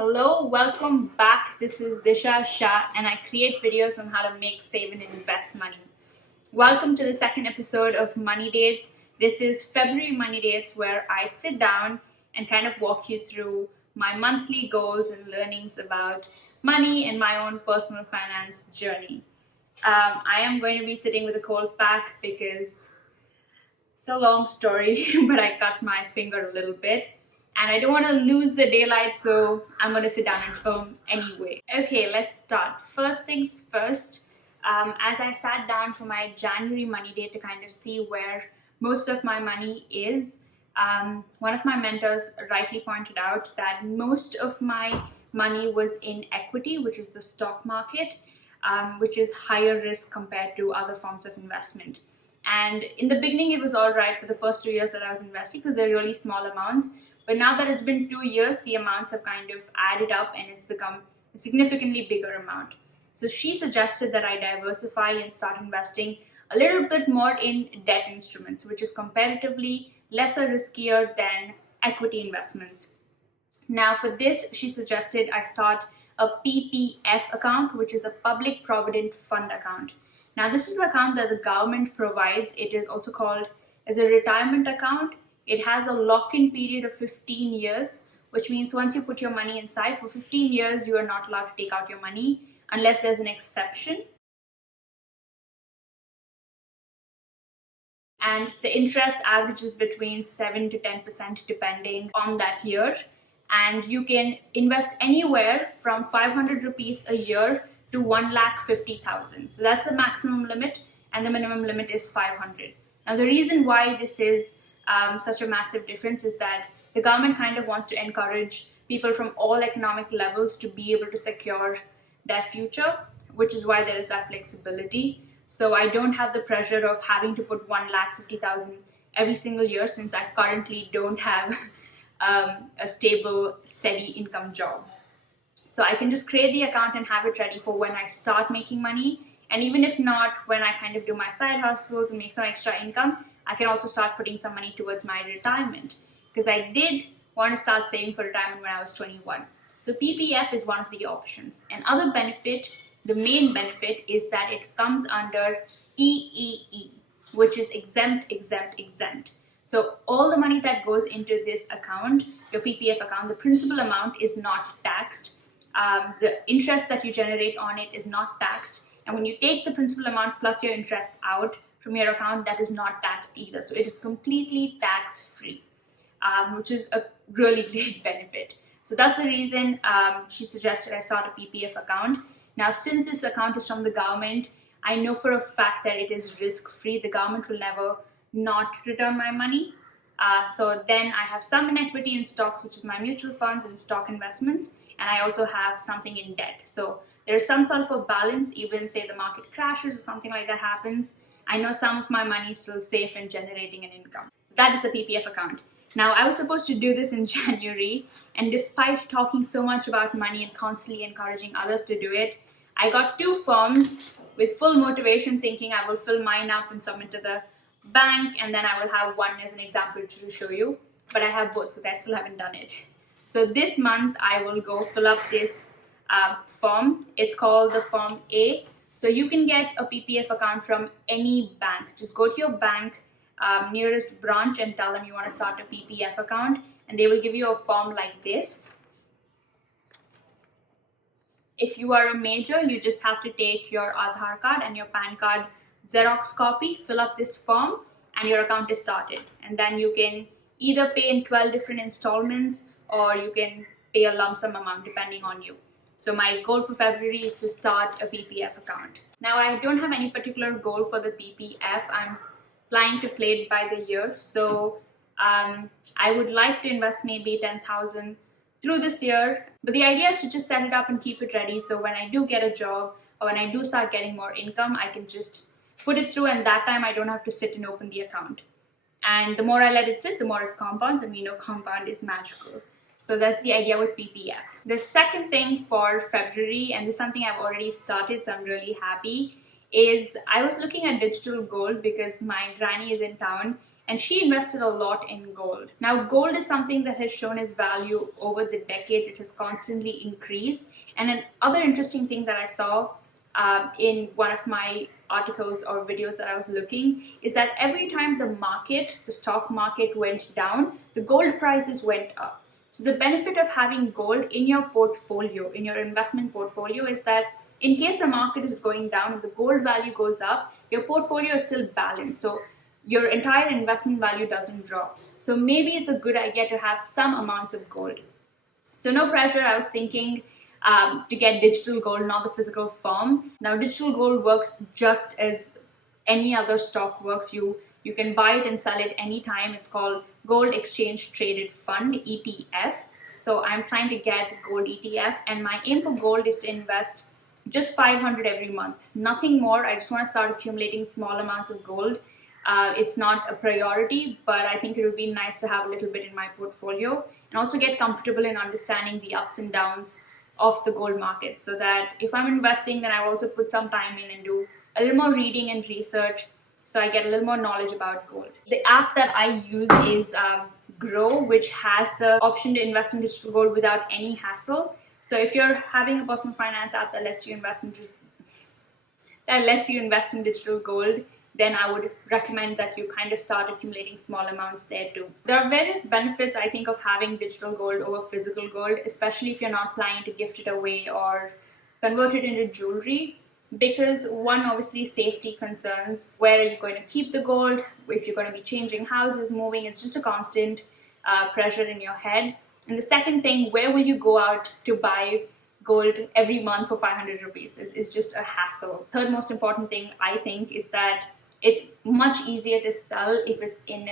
Hello, welcome back. This is Disha, Shah, and I create videos on how to make, save, and invest money. Welcome to the second episode of Money Dates. This is February Money Dates, where I sit down and kind of walk you through my monthly goals and learnings about money and my own personal finance journey. I am going to be sitting with a cold pack because it's a long story, but I cut my finger a little bit. And I don't want to lose the daylight, so I'm going to sit down and film anyway. Okay, let's start. First things first, as I sat down for my January money day to kind of see where most of my money is, one of my mentors rightly pointed out that most of my money was in equity, which is the stock market, which is higher risk compared to other forms of investment. And in the beginning, it was all right for the first 2 years that I was investing because they're really small amounts. But now that it's been 2 years, the amounts have kind of added up and it's become a significantly bigger amount. So she suggested that I diversify and start investing a little bit more in debt instruments, which is comparatively lesser riskier than equity investments. Now for this, she suggested I start a PPF account, which is a public provident fund account. Now this is an account that the government provides. It is also called as a retirement account. It has a lock-in period of 15 years, which means once you put your money inside, for 15 years, you are not allowed to take out your money unless there's an exception. And the interest averages between 7 to 10% depending on that year. And you can invest anywhere from 500 rupees a year to 1,50,000. So that's the maximum limit, and the minimum limit is 500. Now the reason why this is such a massive difference is that the government kind of wants to encourage people from all economic levels to be able to secure their future, which is why there is that flexibility. So I don't have the pressure of having to put 1,50,000 every single year, since I currently don't have a stable, steady income job. So I can just create the account and have it ready for when I start making money. And even if not, when I kind of do my side hustles and make some extra income, I can also start putting some money towards my retirement, because I did want to start saving for retirement when I was 21. So PPF is one of the options. Another benefit, the main benefit, is that it comes under EEE, which is exempt, exempt, exempt. So all the money that goes into this account, your PPF account, the principal amount is not taxed. The interest that you generate on it is not taxed. And when you take the principal amount plus your interest out from your account, that is not taxed either. So it is completely tax-free, which is a really great benefit. So that's the reason she suggested I start a PPF account. Now, since this account is from the government, I know for a fact that it is risk-free. The government will never not return my money. So then I have some in equity and stocks, which is my mutual funds and stock investments. And I also have something in debt. So there's some sort of a balance, even say the market crashes or something like that happens. I know some of my money is still safe and generating an income. So that is the PPF account. Now, I was supposed to do this in January, and despite talking so much about money and constantly encouraging others to do it, I got 2 forms with full motivation, thinking I will fill mine up and submit to the bank, and then I will have one as an example to show you. But I have both because I still haven't done it. So this month, I will go fill up this form. It's called the Form A. So you can get a PPF account from any bank. Just go to your bank nearest branch and tell them you want to start a PPF account, and they will give you a form like this. If you are a major, you just have to take your Aadhaar card and your PAN card Xerox copy, fill up this form, and your account is started. And then you can either pay in 12 different installments, or you can pay a lump sum amount depending on you. So my goal for February is to start a PPF account. Now, I don't have any particular goal for the PPF. I'm planning to play it by the year. So I would like to invest maybe 10,000 through this year. But the idea is to just set it up and keep it ready. So when I do get a job, or when I do start getting more income, I can just put it through, and that time I don't have to sit and open the account. And the more I let it sit, the more it compounds, and we know compound is magical. So that's the idea with PPF. The second thing for February, and this is something I've already started, so I'm really happy, is I was looking at digital gold because my granny is in town and she invested a lot in gold. Now, gold is something that has shown its value over the decades. It has constantly increased. And another interesting thing that I saw in one of my articles or videos that I was looking is that every time the stock market went down, the gold prices went up. So the benefit of having gold in your portfolio, in your investment portfolio, is that in case the market is going down and the gold value goes up, your portfolio is still balanced. So your entire investment value doesn't drop. So maybe it's a good idea to have some amounts of gold. So no pressure. I was thinking to get digital gold, not the physical form. Now, digital gold works just as any other stock works. You can buy it and sell it anytime. It's called Gold Exchange Traded Fund, ETF. So I'm trying to get gold ETF, and my aim for gold is to invest just 500 every month, nothing more. I just want to start accumulating small amounts of gold. It's not a priority, but I think it would be nice to have a little bit in my portfolio and also get comfortable in understanding the ups and downs of the gold market, so that if I'm investing, then I also put some time in and do a little more reading and research, so I get a little more knowledge about gold. The app that I use is Grow, which has the option to invest in digital gold without any hassle. So if you're having a personal finance app that lets you invest in digital gold, then I would recommend that you kind of start accumulating small amounts there too. There are various benefits, I think, of having digital gold over physical gold, especially if you're not planning to gift it away or convert it into jewelry. Because one, obviously, safety concerns. Where are you going to keep the gold? If you're going to be changing houses, moving, it's just a constant pressure in your head. And the second thing, where will you go out to buy gold every month for 500 rupees is just a hassle. Third most important thing, I think, is that it's much easier to sell if it's in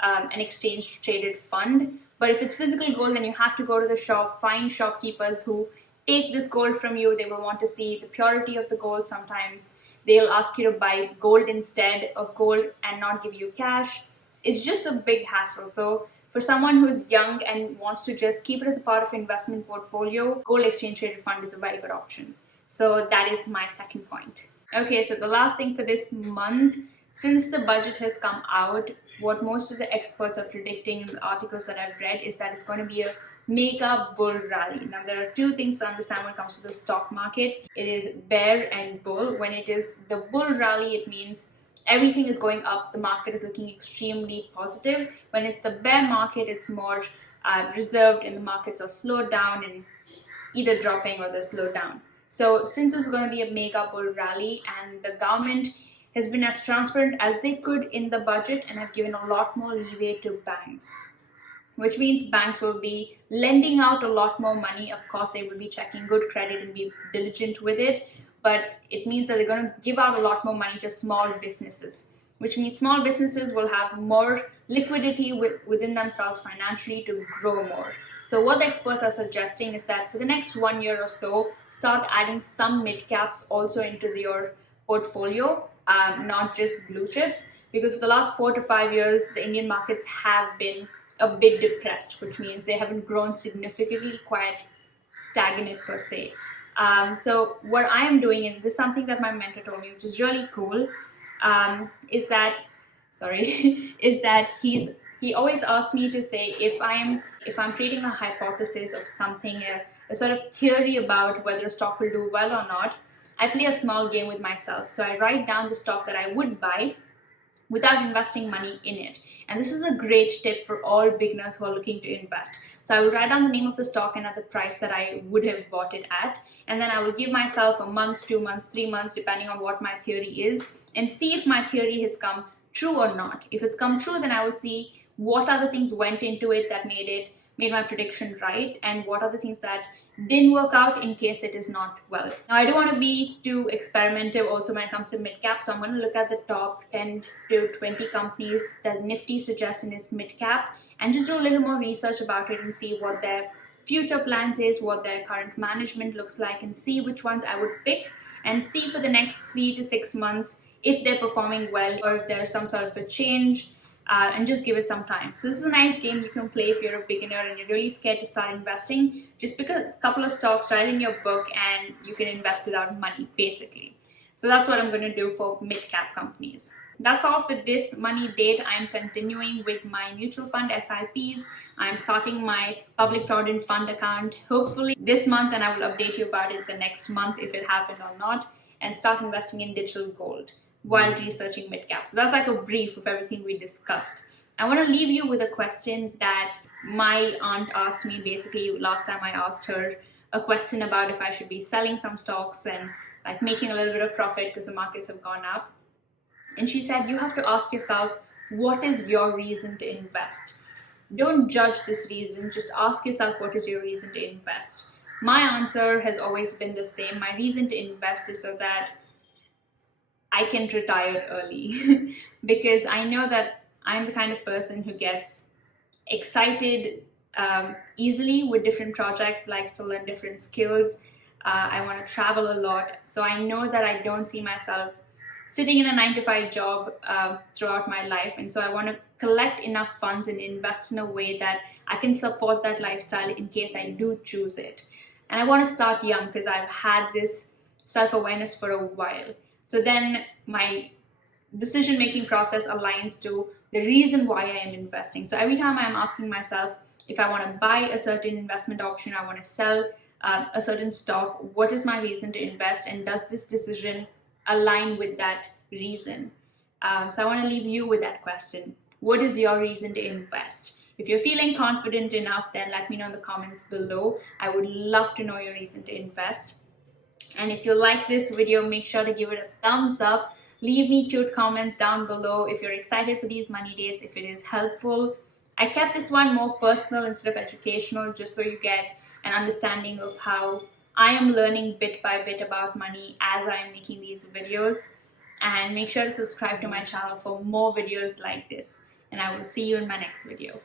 an exchange traded fund. But if it's physical gold, then you have to go to the shop, find shopkeepers who take this gold from you. They will want to see the purity of the gold. Sometimes they'll ask you to buy gold instead of gold and not give you cash. It's just a big hassle. So for someone who's young and wants to just keep it as a part of investment portfolio, gold exchange traded fund is a very good option. So that is my second point. Okay, so the last thing for this month, since the budget has come out, what most of the experts are predicting in the articles that I've read is that it's going to be a mega bull rally. Now, there are two things to understand when it comes to the stock market. It is bear and bull. When it is the bull rally, it means everything is going up. The market is looking extremely positive. When it's the bear market, it's more reserved and the markets are slowed down and either dropping or they're slowed down. So since this is going to be a mega bull rally and the government has been as transparent as they could in the budget and have given a lot more leeway to banks, which means banks will be lending out a lot more money. Of course, they will be checking good credit and be diligent with it, but it means that they're going to give out a lot more money to small businesses, which means small businesses will have more liquidity within themselves financially to grow more. So what the experts are suggesting is that for the next 1 year or so, start adding some mid caps also into your portfolio, not just blue chips, because for the last 4 to 5 years, the Indian markets have been a bit depressed, which means they haven't grown significantly, quite stagnant per se. So what I am doing, and this is something that my mentor told me, which is really cool, is that he always asks me to say, if I'm creating a hypothesis of something, a sort of theory about whether a stock will do well or not, I play a small game with myself. So I write down the stock that I would buy without investing money in it. And this is a great tip for all beginners who are looking to invest. So I will write down the name of the stock and at the price that I would have bought it at. And then I will give myself a month, 2 months, 3 months, depending on what my theory is, and see if my theory has come true or not. If it's come true, then I will see what other things went into it that made my prediction right, and what are the things that didn't work out in case it is not well. Now, I don't want to be too experimental also when it comes to mid cap, so I'm going to look at the top 10 to 20 companies that Nifty suggests in its mid cap and just do a little more research about it and see what their future plans is, what their current management looks like, and see which ones I would pick, and see for the next 3 to 6 months if they're performing well or if there's some sort of a change. And just give it some time. So this is a nice game you can play if you're a beginner and you're really scared to start investing. Just pick a couple of stocks, write in your book, and you can invest without money, basically. So that's what I'm going to do for mid-cap companies. that's all for this money date. I'm continuing with my mutual fund SIPs. I'm starting my public provident fund account hopefully this month, and I will update you about it the next month if it happened or not, and start investing in digital gold while researching mid-cap. So that's like a brief of everything we discussed. I want to leave you with a question that my aunt asked me. Basically, last time I asked her a question about if I should be selling some stocks and like making a little bit of profit because the markets have gone up. And she said, you have to ask yourself, what is your reason to invest? Don't judge this reason, just ask yourself, what is your reason to invest? My answer has always been the same. My reason to invest is so that I can retire early because I know that I'm the kind of person who gets excited easily with different projects, like to learn different skills. I want to travel a lot. So I know that I don't see myself sitting in a 9-to-5 job throughout my life. And so I want to collect enough funds and invest in a way that I can support that lifestyle in case I do choose it. And I want to start young because I've had this self-awareness for a while. So then my decision-making process aligns to the reason why I am investing. So every time I'm asking myself, if I want to buy a certain investment option, I want to sell a certain stock, what is my reason to invest, and does this decision align with that reason? So I want to leave you with that question. What is your reason to invest? If you're feeling confident enough, then let me know in the comments below. I would love to know your reason to invest. And if you like this video, make sure to give it a thumbs up. Leave me cute comments down below if you're excited for these money dates, if it is helpful. I kept this one more personal instead of educational, just so you get an understanding of how I am learning bit by bit about money as I am making these videos. And make sure to subscribe to my channel for more videos like this. And I will see you in my next video.